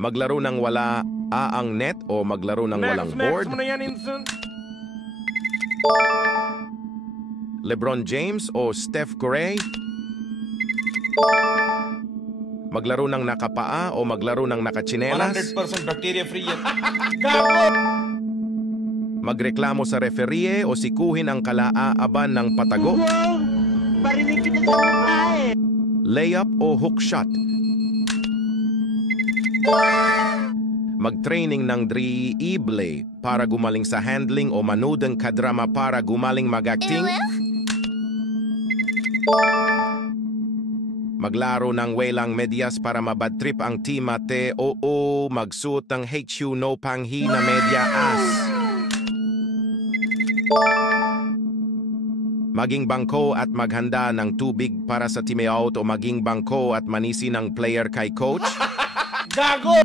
Maglaro ng wala ang net o maglaro ng walang board? Mo na yan, Inson. LeBron James o Steph Curry? Maglaro ng nakapaa o maglaro ng nakatsinelas? 100% bacteria-free yan. Gago! Magreklamo sa referee o sikuhin ang kalaaaban ng patago? Barinig kita sa mukha eh. Layup o hook shot? Mag-training ng dribble para gumaling sa handling o manudang kadrama para gumaling mag-acting? Maglaro ng welang medyas para mabad trip ang teammate o magsuot ng HU no panghi na medyas? Maging bangko at maghanda ng tubig para sa timeout o maging bangko at manisi ng player kay coach? Gago!